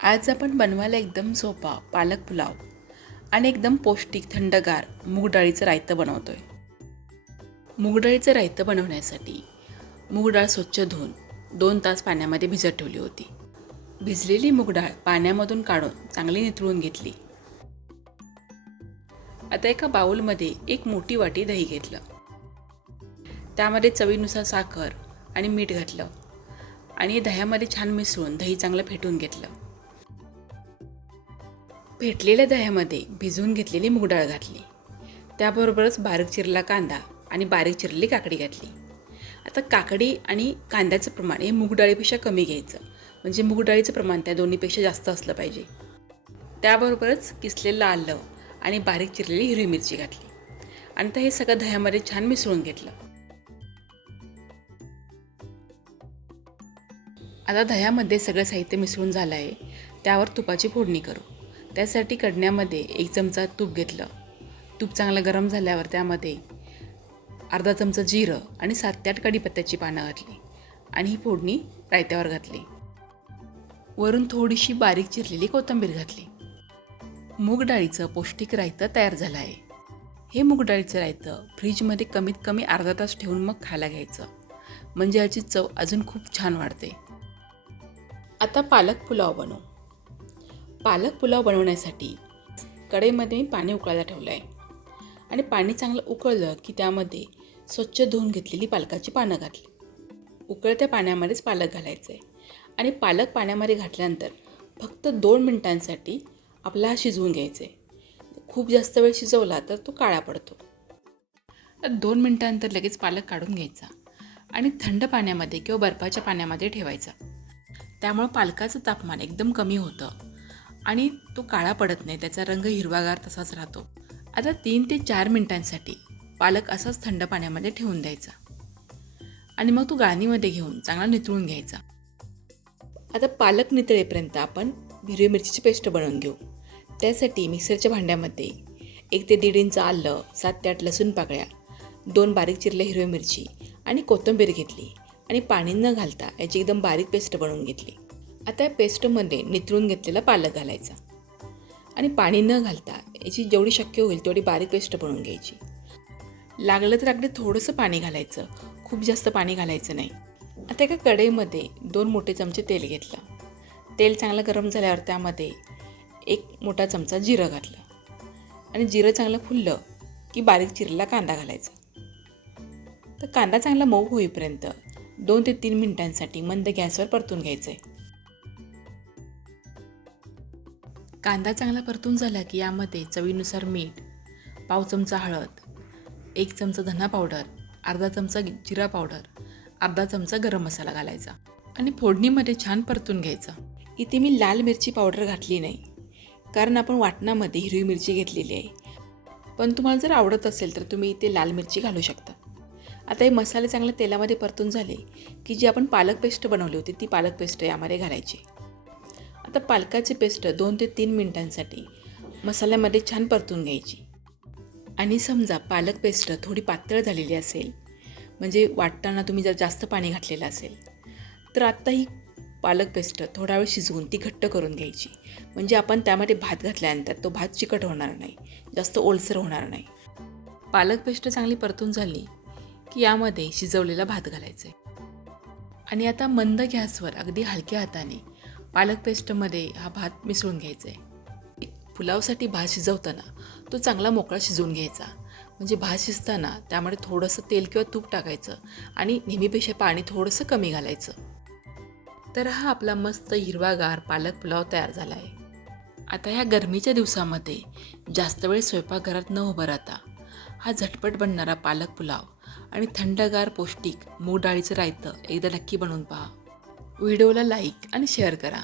आज आपण बनवायला एकदम सोपा पालक पुलाव आणि एकदम पौष्टिक थंडगार मूग डाळीचं रायतं बनवतोय. मूग डाळीचं रायतं बनवण्यासाठी मूग डाळ स्वच्छ धुवून 2 तास पाण्यामध्ये भिजत ठेवली होती. भिजलेली मूग डाळ पाण्यामधून काढून चांगली निथळून घेतली. आता एका बाउलमध्ये एक मोठी वाटी दही घेतलं. त्यामध्ये चवीनुसार साखर आणि मीठ घातलं आणि दह्यामध्ये छान मिसळून दही चांगलं फेटून घेतलं. फेटलेल्या दह्यामध्ये भिजवून घेतलेली मूग डाळ घातली. त्याबरोबरच बारीक चिरलेला कांदा आणि बारीक चिरलेली काकडी घातली. आता काकडी आणि कांद्याचं प्रमाण हे मूग डाळीपेक्षा कमी घ्यायचं, म्हणजे मूग डाळीचं प्रमाण त्या दोन्हीपेक्षा जास्त असलं पाहिजे. त्याबरोबरच किसलेलं आलं आणि बारीक चिरलेली हिरवी मिरची घातली आणि आता हे सगळं दह्यामध्ये छान मिसळून घेतलं. आता दह्यामध्ये सगळं साहित्य मिसळून झालं आहे. त्यावर तुपाची फोडणी करू. त्यासाठी कढण्यामध्ये 1 चमचा तूप घेतलं. तूप चांगलं गरम झाल्यावर त्यामध्ये अर्धा चमचा जिरं आणि 7 ते 8 कढीपत्त्याची पानं घातली आणि ही फोडणी रायत्यावर घातली. वरून थोडीशी बारीक चिरलेली कोथिंबीर घातली. मूग डाळीचं पौष्टिक रायतं तयार झालं आहे. हे मूग डाळीचं रायतं फ्रीजमध्ये कमीत कमी अर्धा तास ठेवून मग खायला घ्यायचं, म्हणजे याची चव अजून खूप छान वाढते. आता पालक पुलाव बनवू. पालक पुलाव बनवण्यासाठी कढईमध्ये मी पाणी उकळायला ठेवलं आहे आणि पाणी चांगलं उकळलं की त्यामध्ये स्वच्छ धुवून घेतलेली पालकाची पानं घातली. उकळत्या पाण्यामध्येच पालक घालायचं आहे आणि पालक पाण्यामध्ये घातल्यानंतर फक्त 2 मिनिटांसाठी आपला हा शिजवून घ्यायचा आहे. खूप जास्त वेळ शिजवला तर तो काळा पडतो. 2 मिनिटांनंतर लगेच पालक काढून घ्यायचा आणि थंड पाण्यामध्ये किंवा बर्फाच्या पाण्यामध्ये ठेवायचा. त्यामुळं पालकाचं तापमान एकदम कमी होतं आणि तो काळा पडत नाही, त्याचा रंग हिरवागार तसाच राहतो. आता 3 ते 4 मिनिटांसाठी पालक असाच थंड पाण्यामध्ये ठेवून द्यायचा आणि मग तो गाळणीमध्ये घेऊन चांगला निथळून घ्यायचा. आता पालक निथळेपर्यंत आपण हिरवी मिरचीची पेस्ट बनवून घेऊ. त्यासाठी मिक्सरच्या भांड्यामध्ये 1 ते 1.5 इंच आलं, 7 ते 8 लसूण पाकळ्या, 2 बारीक चिरल्या हिरवी मिरची आणि कोथिंबीर घेतली आणि पाणी न घालता याची एकदम बारीक पेस्ट बनवून घेतली. आता या पेस्टमध्ये निथळून घेतलेला पालक घालायचा आणि पाणी न घालता याची जेवढी शक्य होईल तेवढी बारीक पेस्ट बनवून घ्यायची. लागलं तर अगदी थोडंसं पाणी घालायचं, खूप जास्त पाणी घालायचं नाही. आता एका कढईमध्ये 2 मोठे चमचे तेल घेतलं. तेल चांगलं गरम झाल्यावर त्यामध्ये 1 मोठा चमचा जिरं घातलं आणि जिरं चांगलं फुललं की बारीक चिरलेला कांदा घालायचा. तर कांदा चांगला मऊ होईपर्यंत 2 ते 3 मिनिटांसाठी मंद गॅसवर परतून घ्यायचं आहे. कांदा चांगला परतून झाला की यामध्ये चवीनुसार मीठ, पाव चमचा हळद, 1 चमचा धना पावडर, अर्धा चमचा जिरा पावडर, अर्धा चमचा गरम मसाला घालायचा आणि फोडणीमध्ये छान परतून घ्यायचा. इथे मी लाल मिरची पावडर घातली नाही, कारण आपण वाटणामध्ये हिरवी मिरची घेतलेली आहे. पण तुम्हाला जर आवडत असेल तर तुम्ही इथे लाल मिरची घालू शकता. आता हे मसाले चांगले तेलामध्ये परतून झाले की जी आपण पालक पेस्ट बनवली होती ती पालक पेस्ट यामध्ये घालायची. आता पालकाची पेस्ट 2 ते 3 मिनिटांसाठी मसाल्यामध्ये छान परतून घ्यायची आणि समजा पालक पेस्ट थोडी पातळ झालेली असेल, म्हणजे वाटताना तुम्ही जर जास्त पाणी घातलेलं असेल तर आत्ता ही पालक पेस्ट थोडा वेळ शिजवून ती घट्ट करून घ्यायची, म्हणजे आपण त्यामध्ये भात घातल्यानंतर तो भात चिकट होणार नाही, जास्त ओलसर होणार नाही. पालक पेस्ट चांगली परतून झाली की यामध्ये शिजवलेला भात घालायचा आहे आणि आता मंद गॅसवर अगदी हलक्या हाताने पालक पेस्टमध्ये हा भात मिसळून घ्यायचा आहे. पुलावसाठी भात शिजवताना तो चांगला मोकळा शिजवून घ्यायचा, म्हणजे भात शिजताना त्यामध्ये थोडंसं तेल किंवा तूप टाकायचं आणि नेहमीपेक्षा पाणी थोडंसं कमी घालायचं. तर हा आपला मस्त हिरवागार पालक पुलाव तयार झाला आहे. आता ह्या गरमीच्या दिवसामध्ये जास्त वेळ स्वयंपाकघरात न उभं राहता हा झटपट बनणारा पालक पुलाव आणि थंडगार पौष्टिक मूग डाळीचं रायतं एकदा नक्की बनवून पहा. व्हिडिओला लाईक आणि शेअर करा.